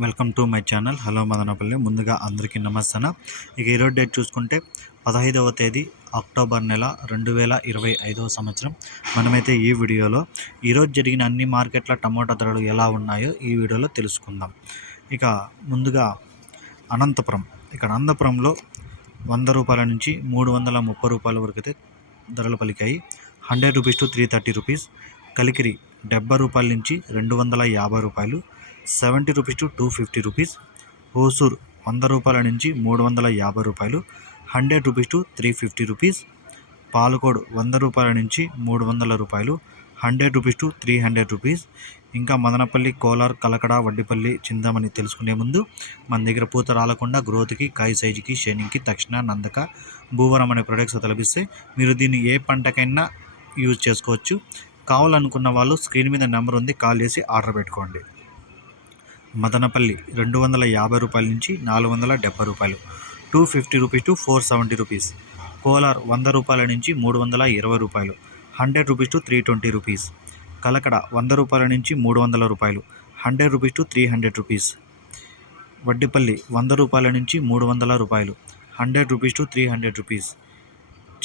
Welcome to my channel. Hello Madanapalle. ముందుగా అందరికీ నమస్తే ఇక ఈరోజు డేట్ చూసుకుంటే పదహైదవ తేదీ అక్టోబర్ నెల రెండు వేల ఇరవై ఐదవ సంవత్సరం. మనమైతే ఈ వీడియోలో ఈరోజు జరిగిన అన్ని మార్కెట్ల టమోటా ధరలు ఎలా ఉన్నాయో ఈ వీడియోలో తెలుసుకుందాం. ఇక ముందుగా అనంతపురం. ఇక్కడ అనంతపురంలో వంద రూపాయల నుంచి మూడు వందల ముప్పై రూపాయల వరకు అయితే ధరలు పలికాయి. Hundred rupees to three thirty rupees. Kalikiri డెబ్బై రూపాయల నుంచి రెండు వందల యాభై రూపాయలు. Seventy rupees to two fifty rupees. Hosur వంద రూపాయల నుంచి మూడు వందల యాభై రూపాయలు. Hundred rupees to three fifty rupees. Palacode వంద రూపాయల నుంచి మూడు వందల రూపాయలు. Hundred rupees to three hundred rupees. ఇంకా మదనపల్లి కోలార్ కలకడ వడ్డిపల్లి చిందామని తెలుసుకునే ముందు మన దగ్గర పూత రాలకుండా గ్రోత్కి కాయ సైజుకి షైనింగ్కి తక్షణ నందక భూవరం అనే ప్రొడక్ట్స్ లభిస్తాయి మీరు దీన్ని ఏ పంటకైనా యూజ్ చేసుకోవచ్చు. కావాలనుకున్న వాళ్ళు స్క్రీన్ మీద నెంబర్ ఉంది కాల్ చేసి ఆర్డర్ పెట్టుకోండి. మదనపల్లి రెండు వందల యాభై రూపాయల నుంచి నాలుగు వందల డెబ్బై రూపాయలు. Two fifty rupees to four seventy rupees. Kolar వంద రూపాయల నుంచి మూడు వందల ఇరవై రూపాయలు. Hundred rupees to three twenty rupees. Kalakada వంద రూపాయల నుంచి మూడు వందల రూపాయలు. Hundred rupees to three hundred rupees. Vaddipalli వంద రూపాయల నుంచి మూడు వందల రూపాయలు. Hundred rupees to three hundred rupees.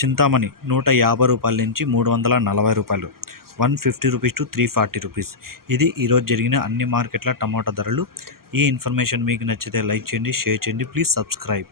Chintamani నూట యాభై రూపాయల నుంచి మూడు వందల నలభై రూపాయలు. One fifty rupees to three forty rupees. ఇది ఈరోజు జరిగిన అన్ని మార్కెట్ల టమాటా ధరలు. ఈ ఇన్ఫర్మేషన్ మీకు నచ్చితే లైక్ చేయండి షేర్ చేయండి. Please subscribe.